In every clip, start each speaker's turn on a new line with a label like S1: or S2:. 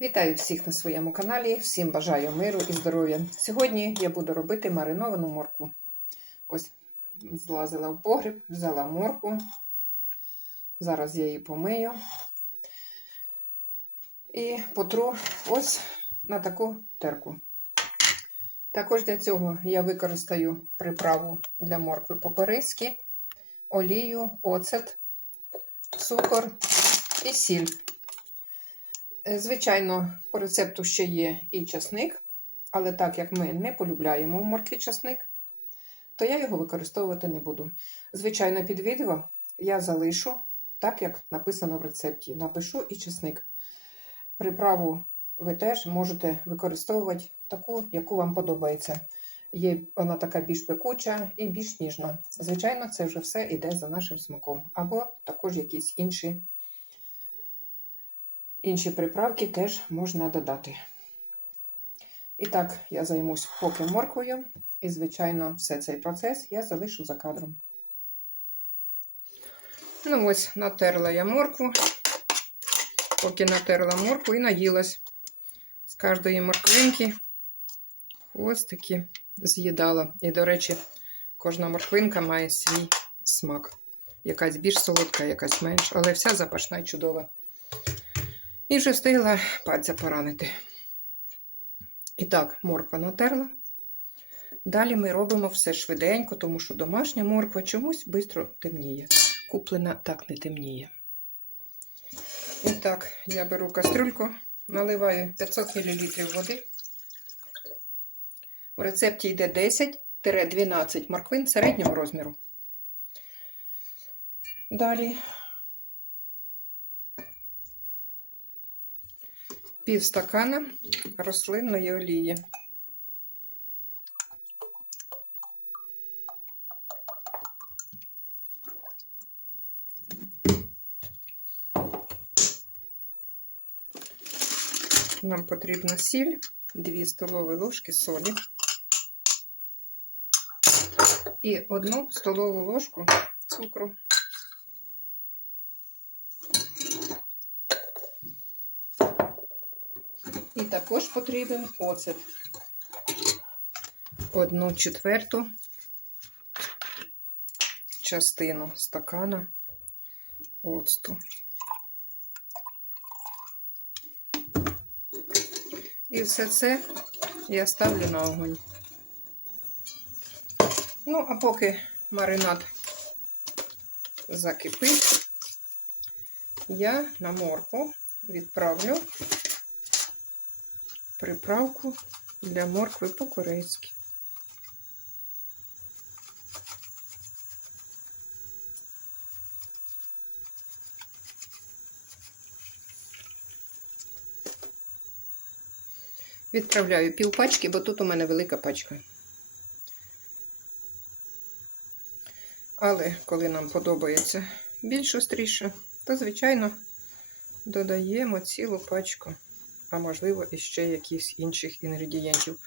S1: Вітаю всіх на своєму каналі. Всім бажаю миру і здоров'я. Сьогодні я буду робити мариновану моркву. Ось злазила в погріб, взяла моркву. Зараз я її помию і потру ось на таку терку. Також для цього я використаю приправу для моркви по-корейськи, олію, оцет, цукор і сіль. Е, Звичайно, по рецепту ще є і часник, але так як ми не полюбляємо в моркві часник, то я його використовувати не буду. Звичайно, під відео я залишу так, як написано в рецепті. Напишу і часник. Приправу ви теж можете використовувати таку, яку вам подобається. Є вона така більш пекуча і більш ніжна. Звичайно, це вже все йде за нашим смаком. Або також якісь інші. Інші приправки теж можна додати. І так, я займусь поки морквою, і, звичайно, все цей процес я залишу за кадром. Ну, ось, натерла я моркву, поки натерла моркву і наїлась з кожної морквинки. Хвостики з'їдала. І, до речі, кожна морквинка має свій смак. Якась більш солодка, якась менш, але вся запашна і чудова. І вже встигла пальця поранити. І так, морква натерла. Далі ми робимо все швиденько, тому що домашня морква чомусь швидко темніє. Куплена так не темніє. І так, я беру кастрюльку, наливаю 500 мл води. У рецепті йде 10-12 морквин середнього розміру. Далі пів стакана рослинної олії. Нам потрібна сіль, 2 столові ложки солі і 1 столову ложку цукру. І також потрібен оцет. Одну четверту частину стакана оцту. І все це я ставлю на огонь. Ну, а поки маринад закипить, я на морку відправлю приправку для моркви по-корейськи. Відправляю пів пачки, бо тут у мене велика пачка. Але коли нам подобається більш остріше, то, звичайно, додаємо цілу пачку а можливо, іще якісь інших інгредієнтів.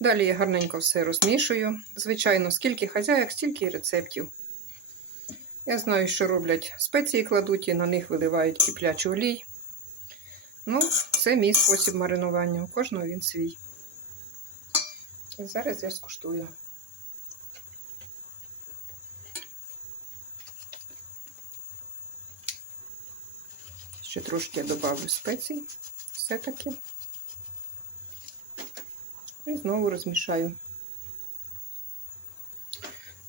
S1: Далі я гарненько все розмішую. Звичайно, скільки хазяїк, стільки рецептів. Я знаю, що роблять спеції кладуть і на них виливають киплячу олій. Ну, це мій спосіб маринування. У кожного він свій. І зараз я скуштую. Ще трошки я додавлю спецій все-таки. І знову розмішаю.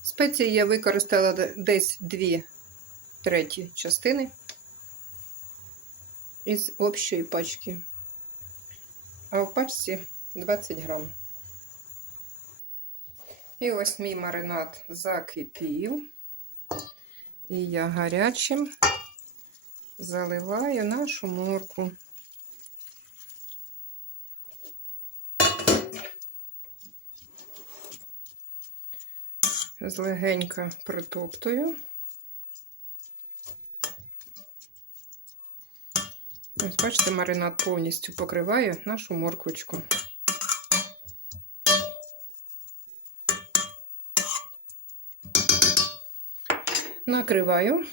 S1: Спеції я використала десь 2 треті частини із общої пачки, а в пачці 20 грам. І ось мій маринад закипів, і я гарячим заливаю нашу морку. Злегенька притоптую. Ось, бачите, маринад повністю покриває нашу морквочку. Накриваю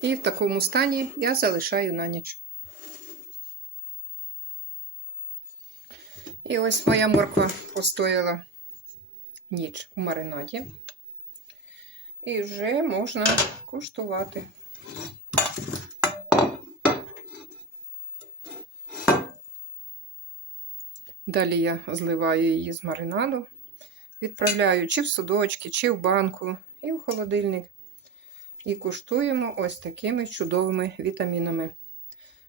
S1: і в такому стані я залишаю на ніч. І ось моя морква постояла ніч у маринаді. І вже можна куштувати. Далі я зливаю її з маринаду, відправляю чи в судочки, чи в банку, і в холодильник. І куштуємо ось такими чудовими вітамінами.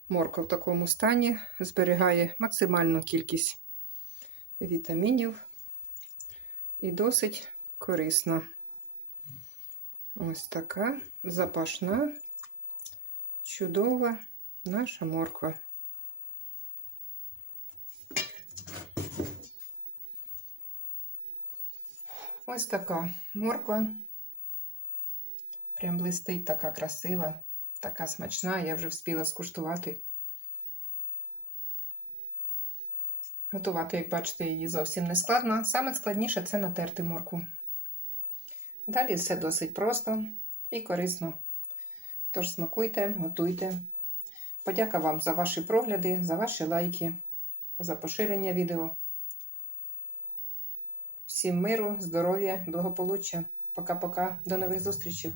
S1: Морква в такому стані зберігає максимальну кількість вітамінів і досить корисна. Ось така запашна, чудова наша морква. Ось така морква. Прям блистить, така красива, така смачна, я вже встигла скуштувати. Готувати, як бачите, її зовсім не складно. Саме складніше це натерти моркву. Далі все досить просто і корисно. Тож смакуйте, готуйте. Подяка вам за ваші прогляди, за ваші лайки, за поширення відео. Всім миру, здоров'я, благополуччя. Пока-пока. До нових зустрічей.